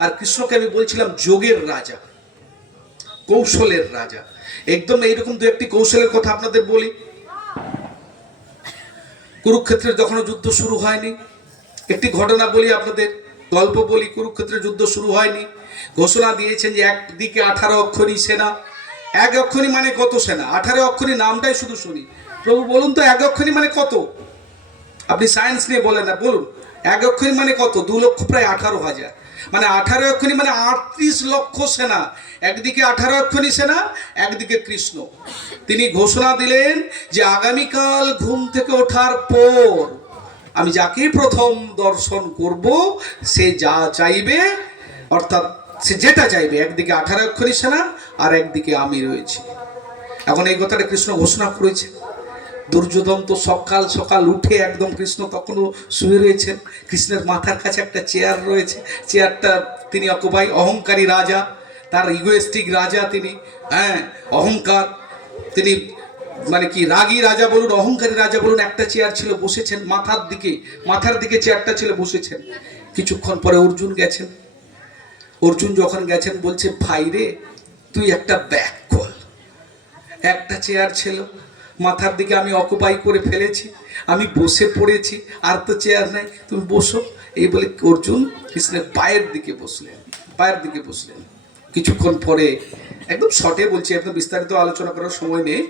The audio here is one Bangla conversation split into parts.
আর কৃষ্ণকে আমি বলছিলাম যোগের রাজা, কৌশলের রাজা। একদম এইরকম দু একটি কৌশলের কথা আপনাদের বলি। কুরুক্ষেত্রের যখন যুদ্ধ শুরু হয়নি, একটি ঘটনা বলি আপনাদের, গল্প বলি। কুরুক্ষেত্রের যুদ্ধ শুরু হয়নি, ঘোষণা দিয়েছেন যে একদিকে 18 অক্ষরী সেনা। এক অক্ষরী মানে কত সেনা? 18 অক্ষরী নামটাই শুধু শুনি। প্রভু বলুন তো, এক অক্ষরী মানে কত? আপনি সায়েন্স নিয়ে বলেন না, বলুন এক অক্ষরী মানে কত? 2 লক্ষ, প্রায় 18,000। মানে 18 অক্ষরী মানে 38 লক্ষ সেনা। একদিকে 18 অক্ষরী সেনা, একদিকে কৃষ্ণ। তিনি ঘোষণা দিলেন যে আগামীকাল ঘুম থেকে ওঠার পর আমি যাকে প্রথম দর্শন করব, সে যা চাইবে, অর্থাৎ সে যেটা চাইবে, একদিকে 18 অক্ষরী সেনা আর একদিকে আমি রয়েছি। এখন এই কথাটা কৃষ্ণ ঘোষণা করেছে। দুর্যোধন তো সকাল সকাল উঠে একদম, কৃষ্ণ তখনও শুয়ে রয়েছেন, কৃষ্ণের মাথার কাছে একটা চেয়ার রয়েছে, চেয়ারটা তিনি অকুপাই। অহংকারী রাজা, তার ইগোয়েস্টিক রাজা তিনি, হ্যাঁ অহংকার, তিনি মানে কি রাগী রাজা বলুন, অহংকারী রাজা বলুন। একটা চেয়ার ছিল, বসেছেন মাথার দিকে চেয়ারটা ছিল, বসেছেন। কিছুক্ষণ পরে অর্জুন গেছেন। অর্জুন যখন গেছেন বলছে, ভাই রে তুই একটা ব্যাক কর, একটা চেয়ার ছিল মাথার দিকে আমি অকুপাই করে ফেলেছি, আমি বসে পড়েছি, আর তো চেয়ার নাই, তুমি বসো। এই বলে অর্জুন কৃষ্ণের পায়ের দিকে বসলেন। কিছুক্ষণ পরে, একদম শর্টে বলছি, একদম বিস্তারিত আলোচনা করার সময় নেই,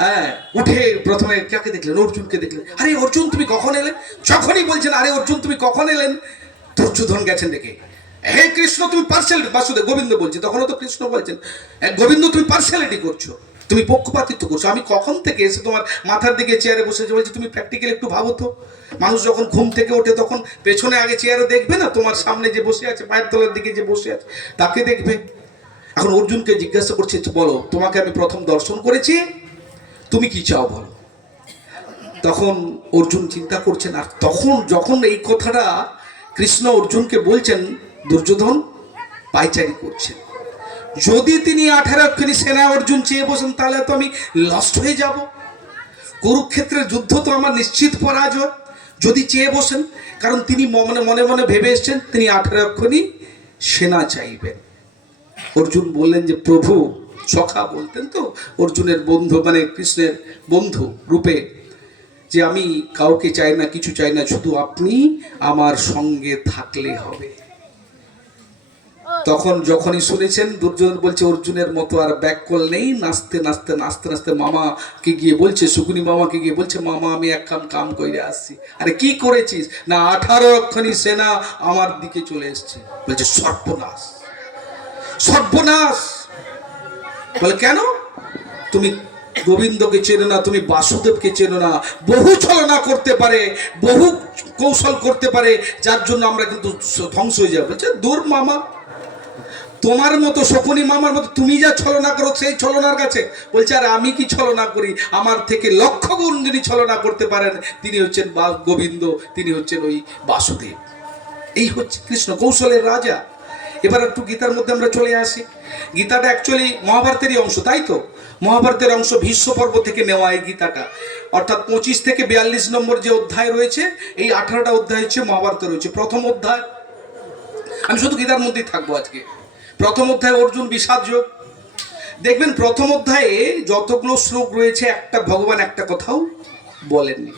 হ্যাঁ, উঠে প্রথমে কাকে দেখলেন? অর্জুনকে দেখলেন। আরে অর্জুন তুমি কখন এলেন? যখনই বলছেন আরে অর্জুন তুমি কখন এলেন, দুর্যোধন গেছেন দেখে, হে কৃষ্ণ তুমি পার্সিয়ালিটি, বাসুদেব গোবিন্দ বলছে, তখনও তো কৃষ্ণ বলছেন, গোবিন্দ তুমি পার্সিয়ালিটি করছো, তুমি পক্ষপাতিত্ব করছো, আমি কখন থেকে এসে তোমার মাথার দিকে চেয়ারে বসেছি। বলছি তুমি প্র্যাকটিক্যালি একটু ভাবো তো, মানুষ যখন ঘুম থেকে ওঠে তখন পেছনে আগে চেয়ারে দেখবে না, তোমার সামনে যে বসে আছে, পায়ের তলার দিকে যে বসে আছে তাকে দেখবে। এখন অর্জুনকে জিজ্ঞাসা করছে, বলো তোমাকে আমি প্রথম দর্শন করেছি, তুমি কি চাও বলো। তখন অর্জুন চিন্তা করছেন, আর তখন যখন এই কথাটা কৃষ্ণ অর্জুনকে বলছেন, দুর্যোধন পায়চারি করছেন। যদি তিনি 18 অক্ষরী সেনা অর্জুন চেয়ে বসেন, তাহলে তো আমি লস্ট হয়ে যাব। কুরুক্ষেত্রের যুদ্ধ তো আমার নিশ্চিত পরাজয়, যদি চেয়ে বসেন। কারণ তিনি মনে মনে ভেবে এসছেন তিনি 18 অক্ষরী সেনা চাইবেন। অর্জুন বললেন যে প্রভু, সখা বলতেন তো, অর্জুনের বন্ধু মানে কৃষ্ণের বন্ধু রূপে, যে আমি কাউকে চাই না, কিছু চাই না, শুধু আপনি আমার সঙ্গে থাকলে হবে। তখন যখনই শুনেছেন, দুর্যোধন বলছে অর্জুনের মতো আর ব্যাককল নেই, নাচতে মামাকে গিয়ে বলছে, শকুনি মামাকে গিয়ে বলছে, মামা আমি এক কাম করে আসছি। আরে কি করেছিস? না 18 অক্ষরী সেনা আমার দিকে চলে এসছে। বলছে সর্বনাশ। বলে কেন? তুমি গোবিন্দকে চেনো না, তুমি বাসুদেবকে চেনো না। বহু ছলনা করতে পারে, বহু কৌশল করতে পারে, যার জন্য আমরা কিন্তু ধ্বংস হয়ে যাবো। বলছে দূর মামা, তোমার মতো শকুনি মামার মতো তুমি যা ছলনা করো সেই ছলনার কাছে। বলছে আর আমি কি ছলনা করি? আমার থেকে লক্ষ গুণ যিনি ছলনা করতে পারেন তিনি হচ্ছেন গোবিন্দ, তিনি হচ্ছেন ওই বাসুদেব। এই হচ্ছে কৃষ্ণ, কৌশলের রাজা। এবার একটু গীতার মধ্যে আমরা চলে আসি। গীতাটা অ্যাকচুয়ালি মহাভারতেরই অংশ, তাই তো? মহাভারতের অংশ, ভীষ্ম পর্ব থেকে নেওয়া এই গীতাটা। অর্থাৎ 25 থেকে 42 নম্বর যে অধ্যায় রয়েছে, এই 18টা অধ্যায় হচ্ছে মহাভারতে রয়েছে। প্রথম অধ্যায়, আমি শুধু গীতার মধ্যেই থাকবো আজকে। প্রথম অধ্যায় অর্জুন বিষাদ যোগ। দেখবেন প্রথম অধ্যায়ে যতগুলো শ্লোক রয়েছে, একটা ভগবান একটা কথাও বলেননি।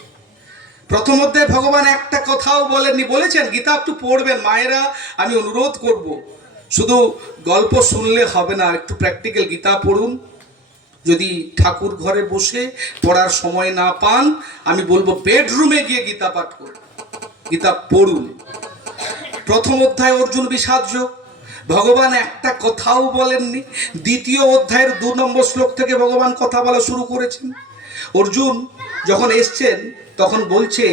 প্রথম অধ্যায়ে ভগবান একটা কথাও বলেননি। বলেছেন গীতা একটু পড়বেন মায়েরা, আমি অনুরোধ করব, শুধু গল্প শুনলে হবে না, একটু প্র্যাকটিক্যাল গীতা পড়ুন। যদি ঠাকুর ঘরে বসে পড়ার সময় না পান, আমি বলবো বেডরুমে গিয়ে গীতা পাঠ করুন, গীতা পড়ুন। প্রথম অধ্যায় অর্জুন বিষাদ যোগ, ভগবান একটা কথাও বলেননি। দ্বিতীয় অধ্যায়ের 2 নম্বর শ্লোক থেকে ভগবান কথা বলা শুরু করেছেন। অর্জুন যখন এসছেন তখন বলছে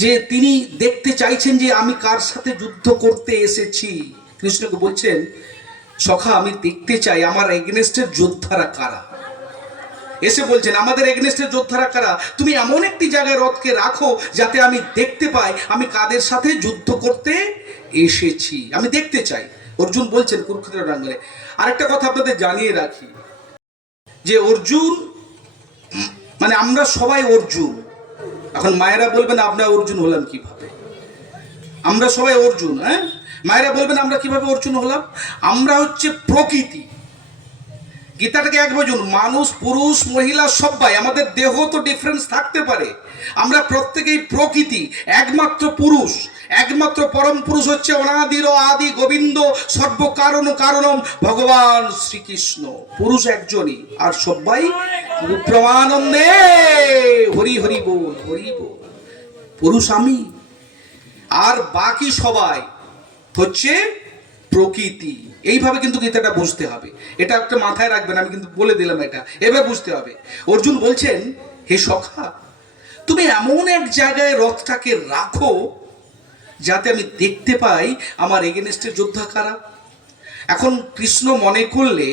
যে তিনি দেখতে চাইছেন যে আমি কার সাথে যুদ্ধ করতে এসেছি। কৃষ্ণকে বলছেন, সখা আমি দেখতে চাই আমার এগেনস্টের যোদ্ধারা কারা। এসে বলছেন আমাদের এগেনস্টের যোদ্ধারা কারা, তুমি এমন একটি জায়গায় রথকে রাখো যাতে আমি দেখতে পাই আমি কাদের সাথে যুদ্ধ করতে এসেছি, আমি দেখতে চাই। অর্জুন বলছেন কুরুক্ষেত্র প্রাঙ্গণে। আরেকটা কথা আপনাদের জানিয়ে রাখি, যে অর্জুন মানে আমরা সবাই অর্জুন। এখন মায়েরা বলবেন আমরা অর্জুন হলাম কিভাবে? আমরা সবাই অর্জুন, হ্যাঁ, মায়েরা বলবেন আমরা কিভাবে অর্জুন হলাম? আমরা হচ্ছে প্রকৃতি। গীতাটাকে এক বুঝুন, মানুষ, পুরুষ, মহিলা সবাই, আমাদের দেহ তো ডিফারেন্স থাকতে পারে, আমরা প্রত্যেকেই প্রকৃতি। একমাত্র পুরুষ, একমাত্র পরম পুরুষ হচ্ছে অনাদির আদি গোবিন্দ, সর্বকারণ কারণম ভগবান শ্রীকৃষ্ণ। পুরুষ একজনই, আর সবাই প্রমানন্দে হরি হরি বল, হরি বল। পুরুষ আমি, আর বাকি সবাই হচ্ছে প্রকৃতি। এইভাবে কিন্তু গীতাটা বুঝতে হবে, এটা একটা মাথায় রাখবেন, আমি কিন্তু বলে দিলাম এটা এভাবে বুঝতে হবে। অর্জুন বলছেন, হে সখা, তুমি এমন এক জায়গায় রথটাকে রাখো যাতে আমি দেখতে পাই আমার এগেনস্টের যোদ্ধা কারা। এখন কৃষ্ণ মনে করলে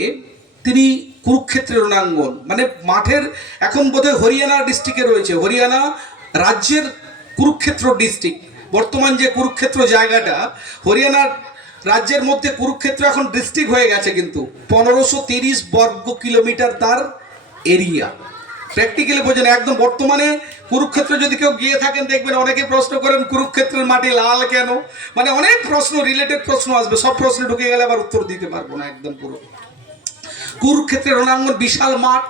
তিনি কুরুক্ষেত্রের রণাঙ্গন, মানে মাঠের, এখন বোধহয় হরিয়ানা ডিস্ট্রিক্টে রয়েছে, হরিয়ানা রাজ্যের কুরুক্ষেত্র ডিস্ট্রিক্ট, বর্তমান যে কুরুক্ষেত্র জায়গাটা, হরিয়ানার রাজ্যের মধ্যে কুরুক্ষেত্র এখন ডিস্ট্রিক্ট হয়ে গেছে, কিন্তু 1530 বর্গ কিলোমিটার তার এরিয়া। প্র্যাকটিক্যালি বোঝেন, একদম বর্তমানে কুরুক্ষেত্র যদি কেউ গিয়ে থাকেন দেখবেন অনেকে প্রশ্ন করেন কুরুক্ষেত্রের মাটি লাল কেন, মানে অনেক প্রশ্ন, রিলেটেড প্রশ্ন আসবে, সব প্রশ্নে ঢুকে গেলে আবার উত্তর দিতে পারবো না একদম পুরো। কুরুক্ষেত্রের রণাঙ্গন বিশাল মাঠ,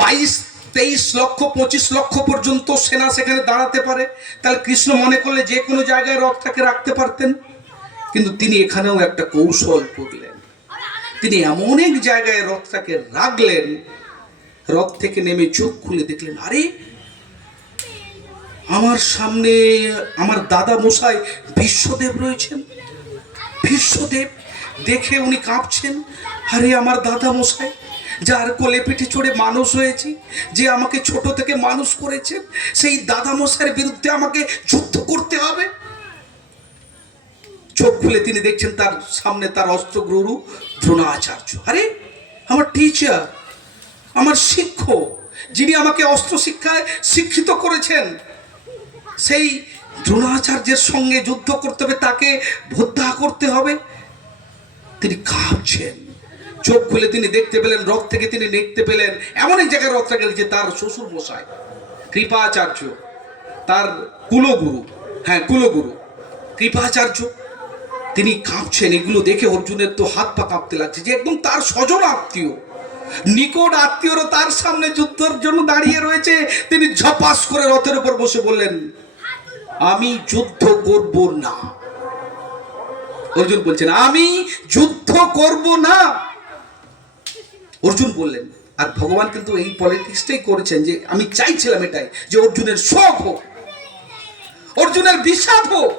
22-23 লক্ষ 25 লক্ষ পর্যন্ত সেনা সেখানে দাঁড়াতে পারে। তাহলে কৃষ্ণ মনে করলে যে কোনো জায়গায় রথটাকে রাখতে পারতেন, কিন্তু তিনি এখানেও একটা কৌশল করলেন। তিনি এমন এক জায়গায় রথটাকে রাখলেন, রথ থেকে নেমে চোখ খুলে দেখলেন, আরে আমার সামনে আমার দাদা মশাই বিশ্বদেব রয়েছেন। বিশ্বদেব দেখে উনি কাঁপছেন, আরে আমার দাদা মশাই, যার কোলে পিঠে চড়ে মানুষ হয়েছি, যে আমাকে ছোট থেকে মানুষ করেছেন, সেই দাদা মশাইয়ের বিরুদ্ধে আমাকে যুদ্ধ করতে হবে। চোখ খুলে তিনি দেখছেন তার সামনে তার অস্ত্রগুরু দ্রোণাচার্য। আরে আমার টিচার, আমার শিক্ষক, যিনি আমাকে অস্ত্র শিক্ষায় শিক্ষিত করেছেন, সেই দ্রোণাচার্যের সঙ্গে যুদ্ধ করতে হবে, তাকে বধ্যা করতে হবে। তিনি কাঁপছেন। চোখ খুলে তিনি দেখতে পেলেন, রথ থেকে তিনি দেখতে পেলেন এমন এক জায়গায় রথটা গেল যে তার শ্বশুর মশাই কৃপাচার্য, তার কুলগুরু, হ্যাঁ কুলগুরু কৃপাচার্য, তিনি কাঁপছেন। এগুলো দেখে অর্জুনের তো হাত পা কাঁপতে লাগছে, যে একদম তার স্বজন আত্মীয়, নিকট আত্মীয়রা তার সামনে যুদ্ধের জন্য দাঁড়িয়ে রয়েছে। তিনি ঝপাস করে রথের উপর বসে বললেন, আমি যুদ্ধ করব না। অর্জুন বলছেন, আমি যুদ্ধ করব না। অর্জুন বললেন, আর ভগবান কিন্তু এই পলিটিক্সটাই করেছেন, যে আমি চাইছিলাম এটাই, যে অর্জুনের শোক হোক, অর্জুনের বিষাদ হোক,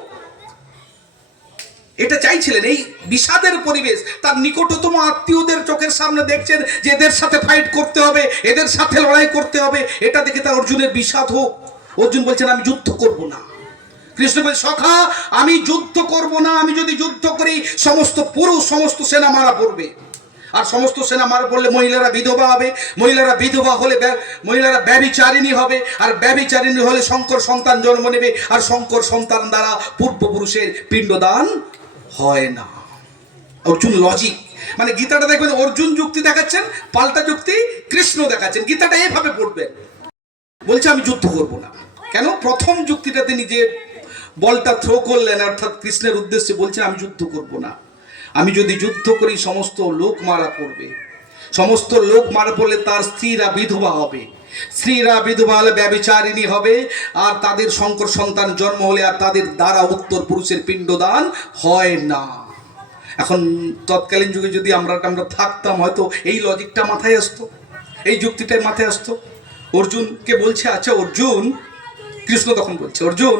এটা চাইছিলেন। এই বিষাদের পরিবেশ তার নিকটতম আত্মীয়দের চোখের সামনে দেখছেন যে এদের সাথে ফাইট করতে হবে, এদের সাথে লড়াই করতে হবে, এটা দেখে তার অর্জুনের বিষাদ হোক। অর্জুন বলছেন, আমি যুদ্ধ করব না। কৃষ্ণ বলছেন, সখা, আমি যুদ্ধ করব না। আমি যদি যুদ্ধ করি সমস্ত পুরুষ, সমস্ত সেনা মারা পড়বে, আর সমস্ত সেনা মারা পড়লে মহিলারা বিধবা হবে, মহিলারা বিধবা হলে মহিলারা ব্যভিচারিণী হবে, আর ব্যভিচারিণী হলে শঙ্কর সন্তান জন্ম নেবে, আর শঙ্কর সন্তান দ্বারা পূর্বপুরুষের পিণ্ডদান হয় না। অর্জুন লজিক, মানে গীতাটা দেখবেন অর্জুন যুক্তি দেখাচ্ছেন, পাল্টা যুক্তি কৃষ্ণ দেখাচ্ছেন। গীতাটা এইভাবে পড়বেন। বলছে আমি যুদ্ধ করব না। কেন? প্রথম যুক্তিটা তিনি যে বলটা থ্রো করলেন, অর্থাৎ কৃষ্ণের উদ্দেশ্যে বলছেন আমি যুদ্ধ করব না। আমি যদি যুদ্ধ করি সমস্ত লোক মারা পড়বে, সমস্ত লোক মারা পড়লে তার স্ত্রীরা বিধবা হবে, স্ত্রীরা বিধবা হলে ব্যভিচারিণী হবে, আর তাদের শঙ্কর সন্তান জন্ম হলে আর তাদের দ্বারা উত্তর পুরুষের পিণ্ডদান হয় না। এখন তৎকালীন যুগে যদি আমরা থাকতাম, হয়তো এই লজিকটা মাথায় আসতো, এই যুক্তিটাই মাথায় আসতো। অর্জুনকে বলছে, আচ্ছা অর্জুন, কৃষ্ণ তখন বলছে, অর্জুন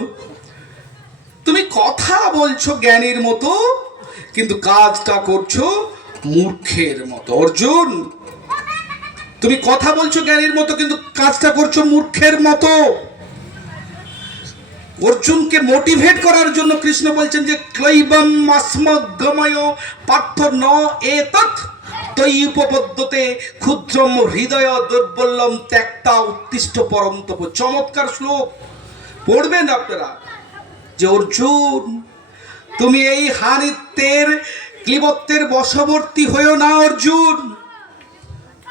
তুমি কথা বলছো জ্ঞানীর মতো, কিন্তু কাজটা করছো মূর্খের মতো। অর্জুন তুমি কথা বলছো জ্ঞানীর মতো, কিন্তু কাজটা করছো মূর্খের মতো। অর্জুনকে মোটিভেট করার জন্য কৃষ্ণ বলছেন যে ক্লৈবম আস্মগময় পার্থ ন এতৎ তৈপপদ্যতে ক্ষুদ্রম হৃদয় দুর্বল্যম ত্যক্তা উত্তিষ্ঠ পরন্তপ। চমৎকার শ্লোক পড়বেন আপনারা, যে অর্জুন তুমি এই হানিত্যের ক্লিবত্বের বশবর্তী হয়েও না। অর্জুন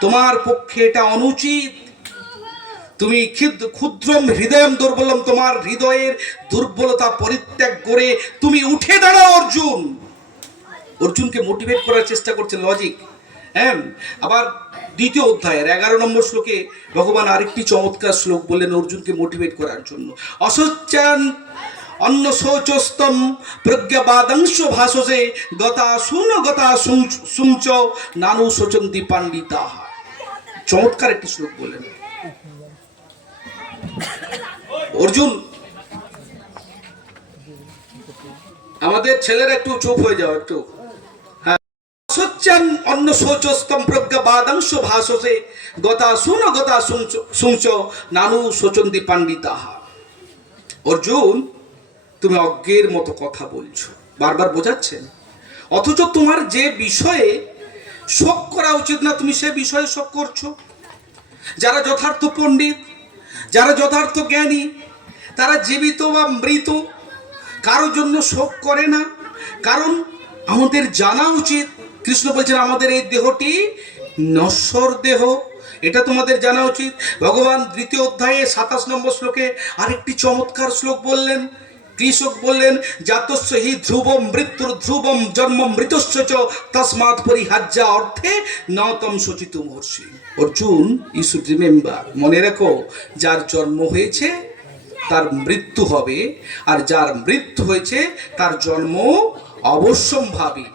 তোমার পক্ষে এটা অনুচিত। তুমি ক্ষুদ্রম হৃদয়ম দুর্বলম, তোমার হৃদয়ের দুর্বলতা পরিত্যাগ করে তুমি উঠে দাঁড়াও অর্জুন। অর্জুনকে মোটিভেট করার চেষ্টা করছে লজিক। হ্যাঁ, আবার দ্বিতীয় অধ্যায়ের 11 নম্বর শ্লোকে ভগবান আরেকটি চমৎকার শ্লোক বললেন অর্জুনকে মোটিভেট করার জন্য। অসচ্চান অন্য শৌচস্তম প্রজ্ঞাবাদাংশ ভাষসে গতা সুঞ্চ নানু শোচন্তি পাণ্ডিতা। চমৎকার একটি শ্লোক বললেন অর্জুন। আমাদের ছেলেরা একটু চুপ হয়ে যাও একটু। হ্যাঁ, সচ্চান অন্য শৌচস্তম প্রজ্ঞাবাদাংশ ভাষসে গতা সুঞ্চ নানু শোচন্তি পাণ্ডিতা। অর্জুন, তুমি অজ্ঞের মতো কথা বলছো, বারবার বোঝাচ্ছেন, অথচ তোমার যে বিষয়ে শোক করা উচিত না তুমি সে বিষয়ে শোক করছো। যারা যথার্থ পণ্ডিত, যারা যথার্থ জ্ঞানী, তারা জীবিত বা মৃত কারোর জন্য শোক করে না। কারণ আমাদের জানা উচিত, কৃষ্ণ বলছেন আমাদের এই দেহটি নশ্বর দেহ, এটা তোমাদের জানা উচিত। ভগবান দ্বিতীয় অধ্যায়ে 27 নম্বর শ্লোকে আরেকটি চমৎকার শ্লোক বললেন। কৃষক বললেন জাতস্য হি ধ্রুবম মৃত্যুর ধ্রুবম জন্ম মৃতস্য চ তস্মাৎ পরিহাজ্যা অর্থে ন তম শোচিত মহর্ষি। অর্জুন, ইউ শুড রিমেম্বার, মনে রাখো, যার জন্ম হয়েছে তার মৃত্যু হবে, আর যার মৃত্যু হয়েছে তার জন্ম অবশ্যম্ভাবী।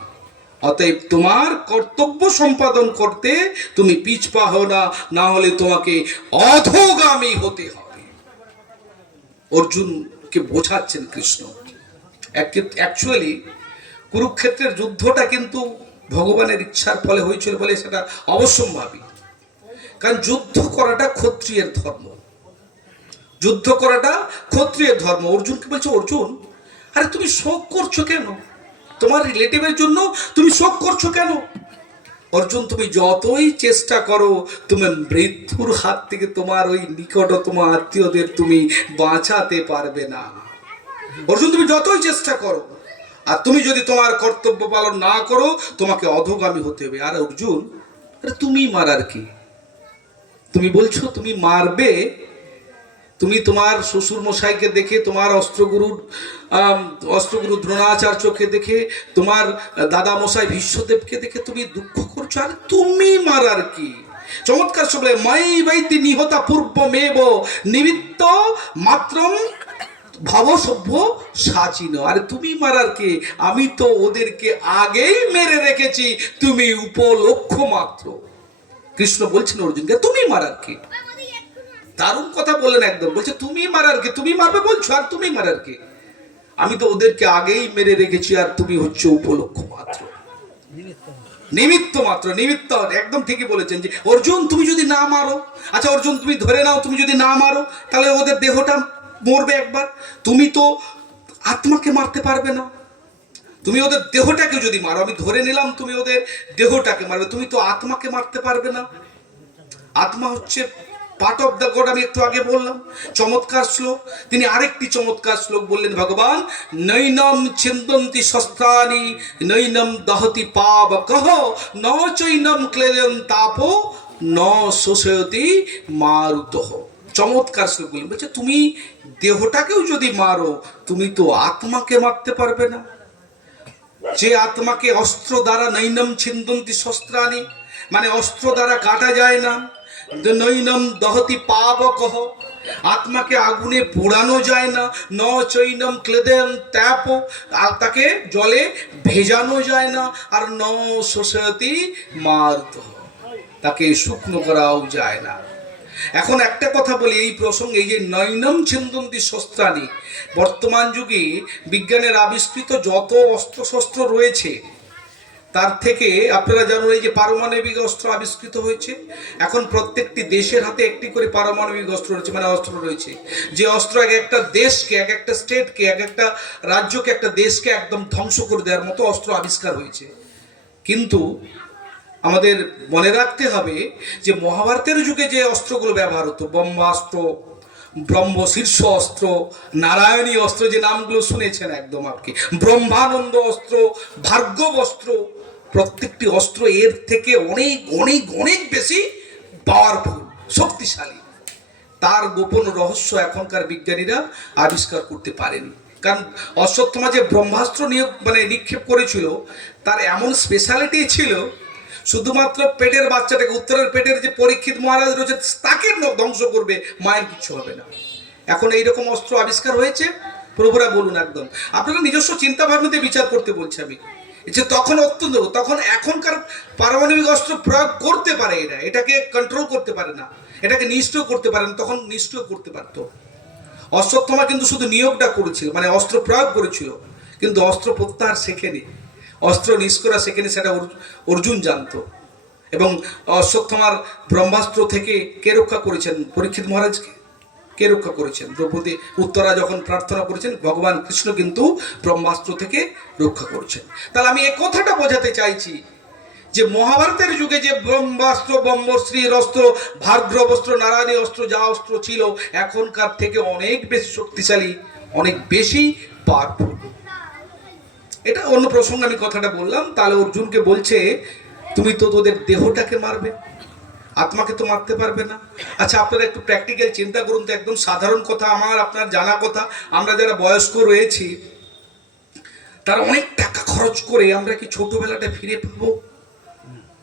অতএব তোমার কর্তব্য সম্পাদন করতে তুমি পিছপা হও না, না হলে তোমাকে অধোগামী হতে হবে। অর্জুনকে বোঝাচ্ছেন কৃষ্ণ। অ্যাকচুয়ালি কুরুক্ষেত্রের যুদ্ধটা কিন্তু ভগবানের ইচ্ছার ফলে হয়েছিল বলে সেটা অবশ্যম্ভাবী। কারণ যুদ্ধ করাটা ক্ষত্রিয়ের ধর্ম, যুদ্ধ করাটা ক্ষত্রিয়ের ধর্ম। অর্জুনকে বলছে, অর্জুন, আরে তুমি শোক করছো কেন? তোমার রিলেটিভের জন্য তুমি শোক করছো কেন? অর্জুন, তুমি যতই চেষ্টা করো তুমি মৃত্যুর হাত থেকে তোমার ওই নিকটতম আত্মীয়দের তুমি বাঁচাতে পারবে না। অর্জুন, তুমি যতই চেষ্টা করো, আর তুমি যদি তোমার কর্তব্য পালন না করো তোমাকে অধোগামী হতে হবে। আর অর্জুন, আরে তুমি মারার কি? তুমি বলছো তুমি মারবে, তুমি তোমার শ্বশুর মশাইকে দেখে, তোমার অস্ত্রগুরু দ্রোণাচার্যকে দেখে, তোমার দাদা মশাই ভীষ্মদেবকে দেখে তুমি দুঃখ করছো, আর তুমি মারার কি? চমৎকার সবলে মাই বৈতি নিহতা পূর্বমেব নিমিত্ত মাত্রম ভাব সভ্য সাচিন। আরে তুমি মারার কে? আমি তো ওদেরকে আগেই মেরে রেখেছি, তুমি উপলক্ষ মাত্র। কৃষ্ণ বলছেন অর্জুনকে, তুমি মারার কে? দারুণ কথা বললেন একদম। বলছে তুমি মারার কে? তুমি মারবে বলছো, আর তুমি মারার কে? আমি তো ওদেরকে আগেই মেরে রেখেছি, আর তুমি হচ্ছে উপলক্ষ মাত্র, নিমিত্ত মাত্র। নিমিত্ত একদম ঠিকই বলেছেন যে অর্জুন তুমি যদি না মারো, আচ্ছা অর্জুন তুমি ধরে নাও তুমি যদি না মারো তাহলে ওদের দেহটা মরবে একবার। তুমি তো আত্মাকে মারতে পারবে না। তুমি ওদের দেহটাকে যদি মারো, আমি ধরে নিলাম তুমি ওদের দেহটাকে মারবে, তুমি তো আত্মাকে মারতে পারবে না। আত্মা হচ্ছে পার্ট অফ দ্য গড। আমি একটু আগে বললাম চমৎকার শ্লোক, তিনি আরেকটি চমৎকার শ্লোক বললেন ভগবান, নৈনম ছিন্দন্তি শস্ত্রাণি নৈনম দহতি পাবকঃ ন চৈনম ক্লেদন তাপো ন শোষয়তি মারুতঃ। চমৎকার শ্লোক বললেন। বলছে তুমি দেহটাকেও যদি মারো তুমি তো আত্মাকে মারতে পারবে না। যে আত্মাকে অস্ত্র দ্বারা নৈনম ছিন্দন্তি শস্ত্রাণি, মানে অস্ত্র দ্বারা কাটা যায় না, নৈনম দহতি পাবকঃ, আত্মাকে আগুনে পোড়ানো যায় না, ন চৈনম ক্লেদেন তাপ, তাকে জলে ভেজানো যায় না, আর ন শোষয়তি মারুতঃ, তাকে শুকনো করাও যায় না। এখন একটা কথা বলি এই প্রসঙ্গে, এই যে নৈনম ছিন্দন্তি শস্ত্রাণি, বর্তমান যুগে বিজ্ঞানের আবিষ্কৃত যত অস্ত্রশস্ত্র রয়েছে তার থেকে আপনারা জানুন এই যে পারমাণবিক অস্ত্র আবিষ্কৃত হয়েছে, এখন প্রত্যেকটি দেশের হাতে একটি করে পারমাণবিক অস্ত্র রয়েছে, মানে অস্ত্র রয়েছে। যে অস্ত্র এক একটা দেশকে, এক একটা স্টেটকে, এক একটা রাজ্যকে, একটা দেশকে একদম ধ্বংস করে দেওয়ার মতো অস্ত্র আবিষ্কার হয়েছে। কিন্তু আমাদের মনে রাখতে হবে যে মহাভারতের যুগে যে অস্ত্রগুলো ব্যবহার হতো, ব্রহ্মাস্ত্র, ব্রহ্ম শীর্ষ অস্ত্র, নারায়ণী অস্ত্র, যে নামগুলো শুনেছেন একদম আপনি, ব্রহ্মানন্দ অস্ত্র, ভার্গব অস্ত্র, প্রত্যেকটি অস্ত্র এর থেকে অনেক অনেক অনেক বেশি পাওয়ারফুল, শক্তিশালী। তার গোপন রহস্য এখনকার বিজ্ঞানীরা আবিষ্কার করতে পারেনি। কারণ অশ্বত্থামা যে ব্রহ্মাস্ত্র নিক্ষেপ করেছিল, তার এমন স্পেশালিটি ছিল, শুধুমাত্র পেটের বাচ্চাটাকে, উত্তরের পেটের যে পরীক্ষিত মহারাজ রয়েছে তাকে ধ্বংস করবে, মায়ের কিচ্ছু হবে না। এখন এইরকম অস্ত্র আবিষ্কার হয়েছে, প্রভুরা বলুন একদম আপনারা নিজস্ব চিন্তা ভাবনাতে বিচার করতে বলছি আমি, যে তখন তখন এখনকার পারমাণবিক অস্ত্র প্রয়োগ করতে পারে, এটাকে কন্ট্রোল করতে পারে না, এটাকে নিষ্ক্রিয় করতে পারে না, তখন নিষ্ক্রিয় করতে পারত। অশ্বত্থামা কিন্তু শুধু নিয়োগটা করেছিল, অস্ত্র প্রয়োগ করেছিল, কিন্তু অস্ত্র প্রত্যাহার শেখেনি, অস্ত্র নিষ্ক্রিয় শেখেনি, সেটা অর্জুন জানতো। এবং অশ্বত্থামার ব্রহ্মাস্ত্র থেকে কে রক্ষা করেছেন? পরীক্ষিত মহারাজকে। কে রক্ষা করেছেন? দ্রৌপদী উত্তরা যখন প্রার্থনা করেছেন, ভগবান কৃষ্ণ কিন্তু ব্রহ্মাস্ত্র থেকে রক্ষা করেছেন। তাহলে আমি এই কথাটা বোঝাতে চাইছি যে মহাভারতের যুগে যে ব্রহ্মাস্ত্র, ব্রহ্মশ্রীর অস্ত্র, ভার্গ্রব অস্ত্র, নারায়ণী অস্ত্র, যা অস্ত্র ছিল এখনকার থেকে অনেক বেশি শক্তিশালী, অনেক বেশি পাওয়ারফুল। এটা অন্য প্রসঙ্গে আমি কথাটা বললাম। তাহলে অর্জুনকে বলছে তুমি তো তোদের দেহটাকে মারবে, আত্মাকে তো মারতে পারবে না। আচ্ছা আপনারা একটু প্র্যাকটিক্যাল চিন্তা করুন তো, একদম সাধারণ কথা, আমার আপনার জানা কথা, আমরা যারা বয়স্ক রয়েছি তারা অনেক টাকা খরচ করে আমরা কি ছোটবেলাটা ফিরে পাবো?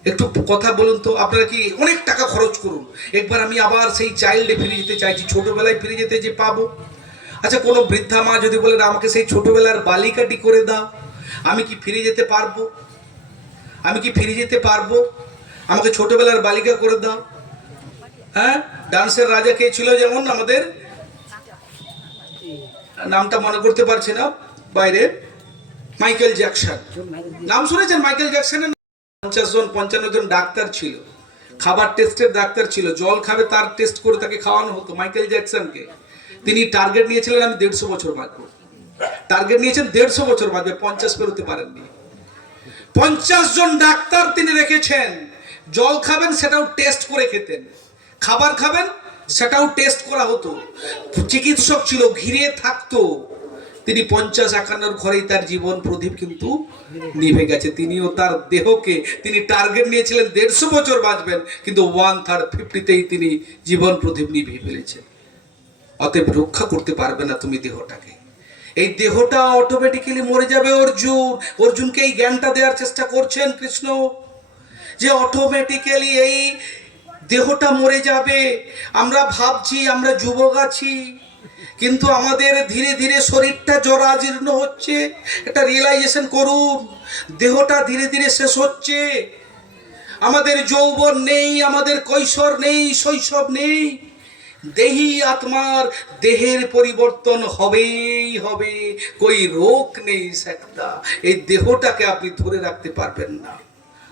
একটু কথা বলুন তো, আপনারা কি অনেক টাকা খরচ করুন, একবার আমি আবার সেই চাইল্ডে ফিরে যেতে চাইছি, ছোটবেলায় ফিরে যেতে যে পাবো? আচ্ছা কোনো বৃদ্ধা মা যদি বলেন আমাকে সেই ছোটবেলার বালিকাটি করে দাও, আমি কি ফিরে যেতে পারবো? আমি কি ফিরে যেতে পারবো? আমাকে ছোটবেলার বালিকা করে দাও। হ্যাঁ, ডান্সের রাজা কে ছিল? যেমন আমাদের নামটা মনে করতে পারছি না, বাইরে মাইকেল জ্যাকসন, নাম শুনেছেন মাইকেল জ্যাকসনের? 50-55 জন ডাক্তার ছিল, খাবার টেস্টের ডাক্তার ছিল, জল খাবে তার টেস্ট করে তাকে খাওয়ানো হতো। মাইকেল জ্যাকসনকে তিনি টার্গেট নিয়েছিলেন আমি 150 বছর বাঁচবো, টার্গেট নিয়েছেন 150 বছর বাঁচবে, 50 পেরোতে পারেননি। 50 জন ডাক্তার তিনি রেখেছেন, জল খাবেন সেটাও টেস্ট করে খেতেন, খাবার খাবেন সেটাও টেস্ট করা হতো, চিকিৎসক ছিল, ঘিরে থাকতো। তিনি 50-51 ঘরেই তার জীবন প্রদীপ কিন্তু নিভে গেছে। তিনিও তার দেহকে তিনি টার্গেট নিয়েছিলেন 150 বছর বাঁচবেন, কিন্তু 1/3 50তেই তিনি জীবন প্রদীপ নিভিয়ে ফেলেছেন। অতএব রক্ষা করতে পারবে না তুমি দেহটাকে, এই দেহটা অটোমেটিক্যালি মরে যাবে। অর্জুনকে এই জ্ঞানটা দেওয়ার চেষ্টা করছেন কৃষ্ণ, যে অটোমেটিক্যালি এই দেহটা মরে যাবে। আমরা ভাবছি আমরা যুবক আছি, কিন্তু আমাদের ধীরে ধীরে শরীরটা জরাজীর্ণ হচ্ছে। এটা রিয়েলাইজেশন করুন, দেহটা ধীরে ধীরে শেষ হচ্ছে, আমাদের যৌবন নেই, আমাদের কৈশোর নেই, শৈশব নেই। দেহি আত্মার দেহের পরিবর্তন হবেই হবে, কই রোগ নেই সেটা। এই দেহটাকে আপনি ধরে রাখতে পারবেন না।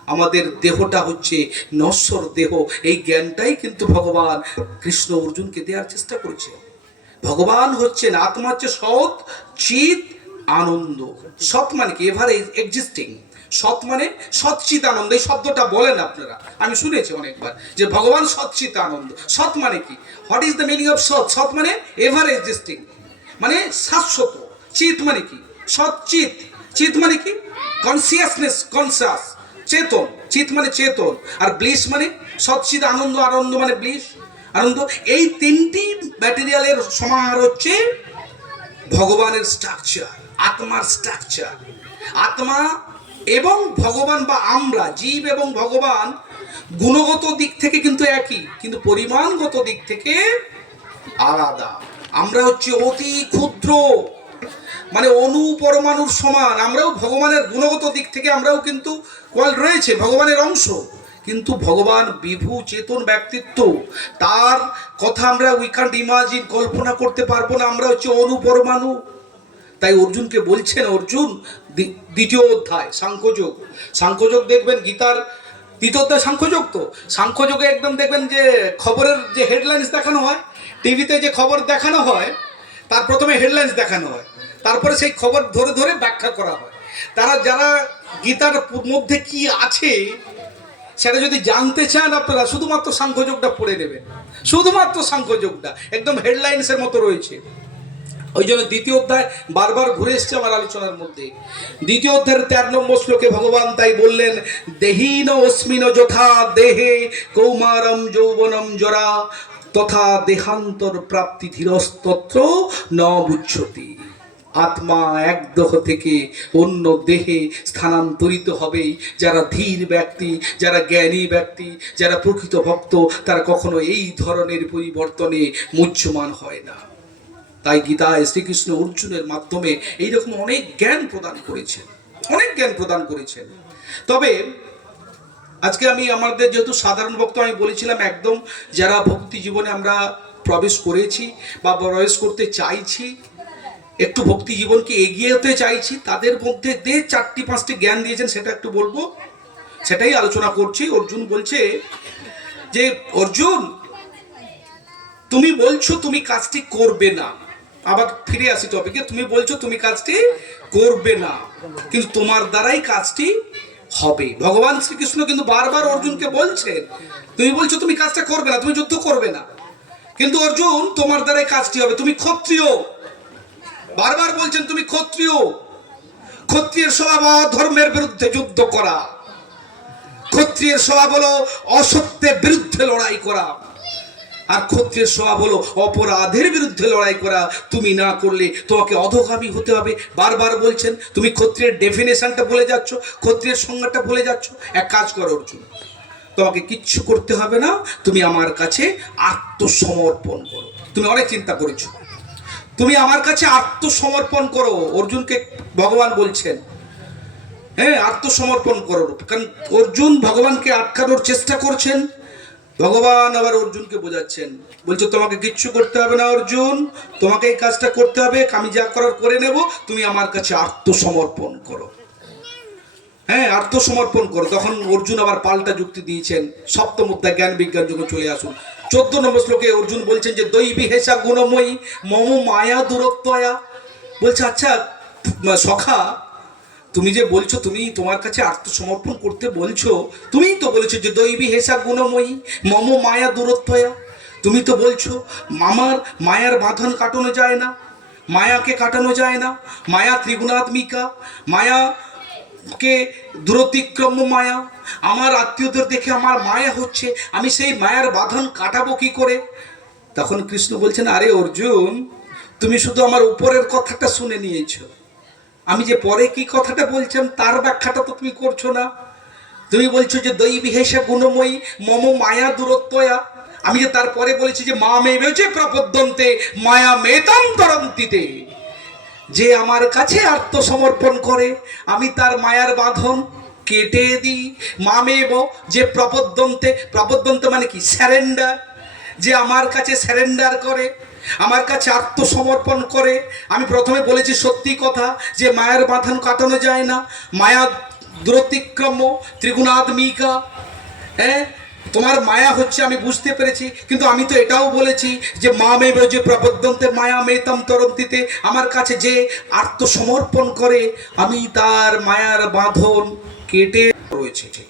আমাদের দেহটা হচ্ছে নশ্বর দেহ, এই জ্ঞানটাই কিন্তু ভগবান কৃষ্ণ অর্জুনকে দেওয়ার চেষ্টা করেছে। ভগবান হচ্ছেন আত্মা, হচ্ছে সৎ চিত আনন্দ। সৎ মানে কি? Ever existing. সৎ মানে সচ্চিত আনন্দ, এই শব্দটা বলেন আপনারা, আমি শুনেছি অনেকবার যে ভগবান সচ্চিত আনন্দ। সৎ মানে কি? What is the meaning of সৎ? সৎ মানে এভার এক্সিস্টিং, মানে শাশ্বত। চিত মানে কি? সচ্চিত। চিত মানে কি? কনসিয়াসনেস, কনসাস, চেতন। চিত মানে চেতন, আর ব্লিস মানে সচ্চিত আনন্দ, আনন্দ মানে ব্লিস, আনন্দ। এই তিনটি ম্যাটেরিয়ালের সমাহার হচ্ছে ভগবানের স্ট্রাকচার, আত্মার স্ট্রাকচার। আত্মা এবং ভগবান বা আমরা, জীব এবং ভগবান গুণগত দিক থেকে কিন্তু একই, কিন্তু পরিমাণগত দিক থেকে আলাদা। আমরা হচ্ছে অতি ক্ষুদ্র, মানে অণু পরমাণুর সমান। আমরাও ভগবানের গুণগত দিক থেকে আমরাও কিন্তু রয়েছে ভগবানের অংশ, কিন্তু ভগবান বিভু চেতন ব্যক্তিত্ব, তার কথা আমরা উই ক্যান্ট ইমাজিন, কল্পনা করতে পারবো না। আমরা হচ্ছে অণু পরমাণু। তাই অর্জুনকে বলছেন, অর্জুন দ্বিতীয় অধ্যায় সাংখ্যযোগ, সাংখ্যযোগ দেখবেন গীতার দ্বিতীয় অধ্যায় সাংখ্যযোগ। তো সাংখ্যযোগে একদম দেখবেন যে খবরের যে হেডলাইন্স দেখানো হয়, টিভিতে যে খবর দেখানো হয়, তার প্রথমে হেডলাইন্স দেখানো হয়, তারপরে সেই খবর ধরে ধরে ব্যাখ্যা করা হয়। তারা যারা গীতার মধ্যে কি আছে সেটা যদি জানতে চান আপনারা শুধুমাত্র সাংখ্যযোগটা পড়ে নেবেন, শুধুমাত্র সাংখ্যযোগটা একদম হেডলাইন্সের মতো রয়েছে। ওই জন্য দ্বিতীয় অধ্যায় বারবার ঘুরে এসছে আমার আলোচনার মধ্যে। দ্বিতীয় অধ্যায়ের 13 নম্বর শ্লোকে ভগবান তাই বললেন, দেহীন অস্মিন যথা দেহে কৌমারম যৌবনম জরা তথা দেহান্তর প্রাপ্তি ধীরস্তত্র ন বুঝ্যতি। আত্মা এক দেহ থেকে অন্য দেহে স্থানান্তরিত হবেই। যারা ধীর ব্যক্তি, যারা জ্ঞানী ব্যক্তি, যারা প্রকৃত ভক্ত, তারা কখনো এই ধরনের পরিবর্তনে মুহ্যমান হয় না। তাই গীতায় শ্রীকৃষ্ণ অর্জুনের মাধ্যমে এইরকম অনেক জ্ঞান প্রদান করেছেন, অনেক জ্ঞান প্রদান করেছেন। তবে আজকে আমি আমাদের যেহেতু সাধারণ ভক্ত, আমি বলেছিলাম একদম যারা ভক্তি জীবনে আমরা প্রবেশ করেছি বা প্রবেশ করতে চাইছি, একটু ভক্তি জীবনকে এগিয়ে হতে চাইছি, তাদের মধ্যে যে 4-5টি জ্ঞান দিয়েছেন সেটা একটু বলবো, সেটাই আলোচনা করছি। অর্জুন বলছে যে অর্জুন, তুমি বলছো তুমি কাজটি করবে না, আবার ফিরে আসি টপিকে, তুমি বলছো তুমি কাজটি করবে না, কিন্তু তোমার দ্বারাই কাজটি হবে। ভগবান শ্রীকৃষ্ণ কিন্তু বারবার অর্জুনকে বলছেন, তুমি বলছো তুমি কাজটা করবে না, তুমি যুদ্ধ করবে না, কিন্তু অর্জুন তোমার দ্বারাই কাজটি হবে। তুমি ক্ষত্রিয়, বারবার বলছেন তুমি ক্ষত্রিয়। ক্ষত্রিয়ের স্বভাব ধর্মের বিরুদ্ধে যুদ্ধ করা, ক্ষত্রিয়ের স্বভাব হলো অসত্যের বিরুদ্ধে লড়াই করা, আর ক্ষত্রিয়ের স্বভাব হলো অপরাধের বিরুদ্ধে লড়াই করা। তুমি না করলে তোমাকে অধোগামী হতে হবে। বারবার বলছেন, তুমি ক্ষত্রিয়ের ডেফিনেশনটা ভুলে যাচ্ছ, ক্ষত্রিয়ের সংজ্ঞাটা ভুলে যাচ্ছ। এক কাজ করো অর্জুন, তোমাকে কিচ্ছু করতে হবে না, তুমি আমার কাছে আত্মসমর্পণ করো। তুমি অনেক চিন্তা করেছো, তুমি আমার কাছে আত্মসমর্পণ করো। অর্জুনকে ভগবান বলছেন, হ্যাঁ আত্মসমর্পণ করো। কারণ অর্জুন ভগবানকে আটকানোর চেষ্টা করছেন, ভগবান আবার অর্জুনকে বোঝাচ্ছেন, বলছে তোমাকে কিচ্ছু করতে হবে না অর্জুন, তোমাকে এই কাজটা করতে হবে, আমি যা করার করে নেব, তুমি আমার কাছে আত্মসমর্পণ করো। হ্যাঁ আত্মসমর্পণ করো। তখন অর্জুন আবার পাল্টা যুক্তি দিয়েছেন। সপ্তম অধ্যায় জ্ঞান বিজ্ঞান যুগে চলে আসুন। 14 নম্বর শ্লোকে অর্জুন বলছেন যে দৈবী হেসা গুণময়ী মম মায়া দূরত্বয়া। বলছে আচ্ছা সখা, তুমি যে বলছো তুমি তোমার কাছে আত্মসমর্পণ করতে বলছো, তুমিই তো বলেছো যে দৈবী হেসা গুণময়ী মম মায়া দূরত্বয়া। তুমি তো বলছো আমার মায়ার বাঁধন কাটানো যায় না, মায়াকে কাটানো যায় না, মায়া ত্রিগুণাত্মিকা, মায়া কে দূরতিক্রম্য মায়া। আমার আত্মীয়দের দেখে আমার মায়া হচ্ছে, আমি সেই মায়ার বাঁধন কাটাবো কি করে? তখন কৃষ্ণ বলছেন, আরে অর্জুন, তুমি শুধু আমার উপরের কথাটা শুনে নিয়েছো, আমি যে পরে কি কথাটা বলছেন তার ব্যাখ্যাটা তো তুমি করছো না। তুমি বলছো যে দৈবী হেসা গুণময়ী মম মায়া দূরত্বয়া, আমি যে তারপরে বলেছি যে মা মেয়ে যে প্রপদ্যন্তে মায়া মেতাম তরন্তিতে, যে আমার কাছে আত্মসমর্পণ করে আমি তার মায়ার বাঁধন কেটে দিই। মামেব যে প্রপদ্যন্তে, প্রপদ্যন্তে মানে কি স্যারেন্ডার, যে আমার কাছে স্যারেন্ডার করে, আমার কাছে আত্মসমর্পণ করে। আমি প্রথমে বলেছি সত্যি কথা যে মায়ার বাঁধন কাটানো যায় না, মায়া দূরতিক্রম্য ত্রিগুণাত্মিকা। হ্যাঁ তোমার মায়া হচ্ছে আমি বুঝতে পেরেছি, কিন্তু আমি তো এটাও বলেছি যে মা মেব যে প্রপদ্যন্তে মায়া মেতাম তরন্তিতে, আমার কাছে যে আত্মসমর্পণ করে আমি তার মায়ার বাঁধন কেটে রয়েছে।